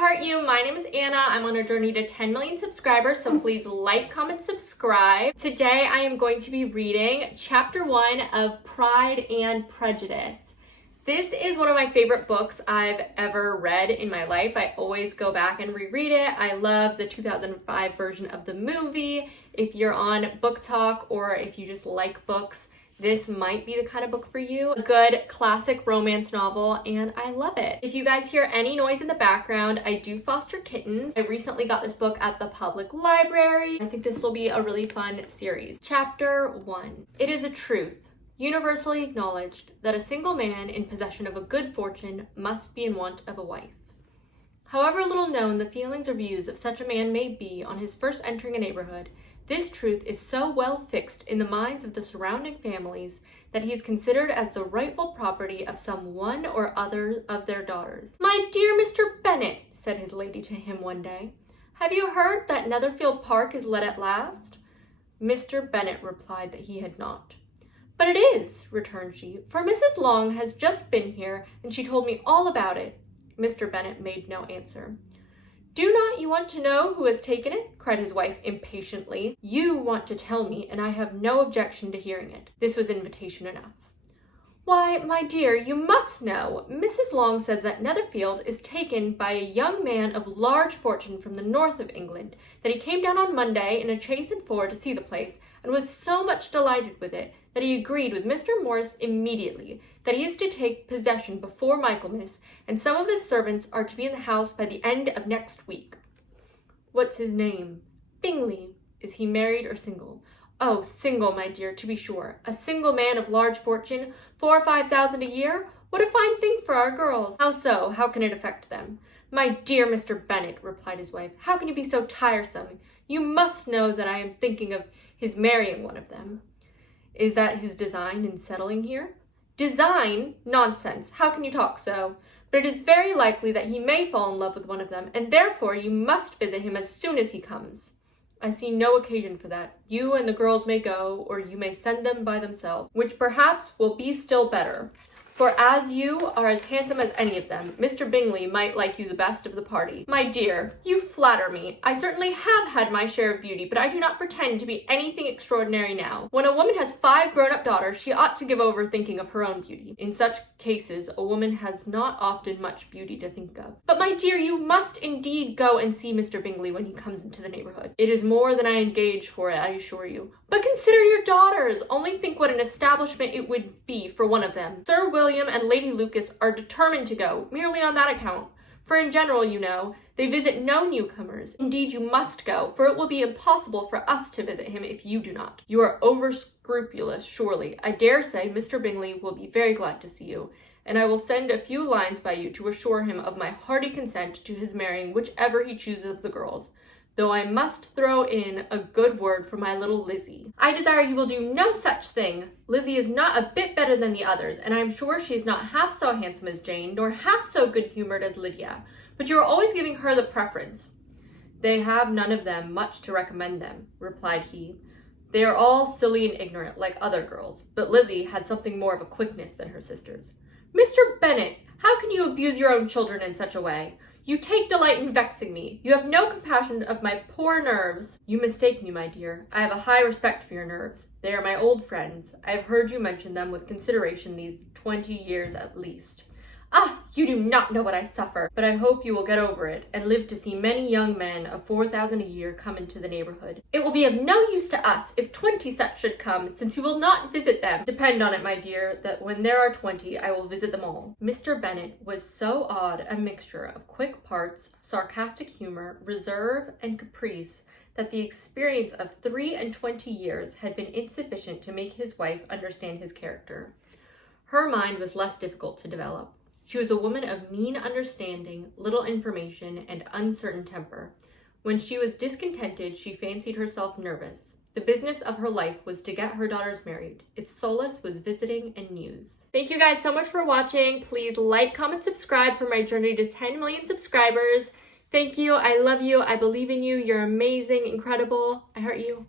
heart you. My name is Anna. I'm on a journey to 10 million subscribers, so please like, comment, subscribe. Today I am going to be reading chapter 1 of Pride and Prejudice. This is one of my favorite books I've ever read in my life. I always go back and reread it. I love the 2005 version of the movie. If you're on Book Talk or if you just like books, this might be the kind of book for you. A good classic romance novel, and I love it. If you guys hear any noise in the background, I do foster kittens. I recently got this book at the public library. I think this will be a really fun series. Chapter 1. It is a truth, universally acknowledged, that a single man in possession of a good fortune must be in want of a wife. However little known the feelings or views of such a man may be on his first entering a neighborhood, this truth is so well fixed in the minds of the surrounding families that he is considered as the rightful property of some one or other of their daughters. "My dear Mr. Bennet," said his lady to him one day, "have you heard that Netherfield Park is let at last?" Mr. Bennet replied that he had not. "But it is," returned she, "for Mrs. Long has just been here, and she told me all about it." Mr. Bennet made no answer. "Do not you want to know who has taken it?" cried his wife impatiently. "You want to tell me, and I have no objection to hearing it." This was invitation enough. "Why, my dear, you must know. Mrs. Long says that Netherfield is taken by a young man of large fortune from the north of England, that he came down on Monday in a chaise and four to see the place, and was so much delighted with it that he agreed with Mr. Morris immediately that he is to take possession before Michaelmas, and some of his servants are to be in the house by the end of next week." "What's his name?" "Bingley." "Is he married or single?" "Oh, single, my dear, to be sure. A single man of large fortune, 4,000 or 5,000 a year. What a fine thing for our girls!" "How so? How can it affect them?" "My dear Mr. Bennet," replied his wife, "how can you be so tiresome? You must know that I am thinking of his marrying one of them." "Is that his design in settling here?" "Design? Nonsense! How can you talk so? But it is very likely that he may fall in love with one of them, and therefore you must visit him as soon as he comes." "I see no occasion for that. You and the girls may go, or you may send them by themselves, which perhaps will be still better. For as you are as handsome as any of them, Mr. Bingley might like you the best of the party." "My dear, you flatter me. I certainly have had my share of beauty, but I do not pretend to be anything extraordinary now. When a woman has 5 grown-up daughters, she ought to give over thinking of her own beauty. In such cases, a woman has not often much beauty to think of." "But, my dear, you must indeed go and see Mr. Bingley when he comes into the neighborhood." "It is more than I engage for it, I assure you." "But consider your daughters. Only think what an establishment it would be for one of them. Sir William and Lady Lucas are determined to go, merely on that account. For in general, you know, they visit no newcomers. Indeed, you must go, for it will be impossible for us to visit him if you do not. You are over-scrupulous, surely. I dare say Mr. Bingley will be very glad to see you, and I will send a few lines by you to assure him of my hearty consent to his marrying whichever he chooses of the girls, though I must throw in a good word for my little Lizzie." "I desire you will do no such thing. Lizzie is not a bit better than the others, and I am sure she is not half so handsome as Jane, nor half so good-humoured as Lydia, but you are always giving her the preference." "They have none of them much to recommend them," replied he. "They are all silly and ignorant, like other girls, but Lizzie has something more of a quickness than her sisters." "Mr. Bennet, how can you abuse your own children in such a way? You take delight in vexing me. You have no compassion of my poor nerves." "You mistake me, my dear. I have a high respect for your nerves. They are my old friends. I have heard you mention them with consideration these 20 years at least." "Ah, you do not know what I suffer. But I hope you will get over it, and live to see many young men of 4,000 a year come into the neighborhood." "It will be of no use to us if 20 such should come, since you will not visit them." "Depend on it, my dear, that when there are 20, I will visit them all." Mr. Bennet was so odd a mixture of quick parts, sarcastic humor, reserve, and caprice, that the experience of 23 years had been insufficient to make his wife understand his character. Her mind was less difficult to develop. She was a woman of mean understanding, little information, and uncertain temper. When she was discontented, she fancied herself nervous. The business of her life was to get her daughters married. Its solace was visiting and news. Thank you guys so much for watching. Please like, comment, subscribe for my journey to 10 million subscribers. Thank you. I love you. I believe in you. You're amazing, incredible. I heart you.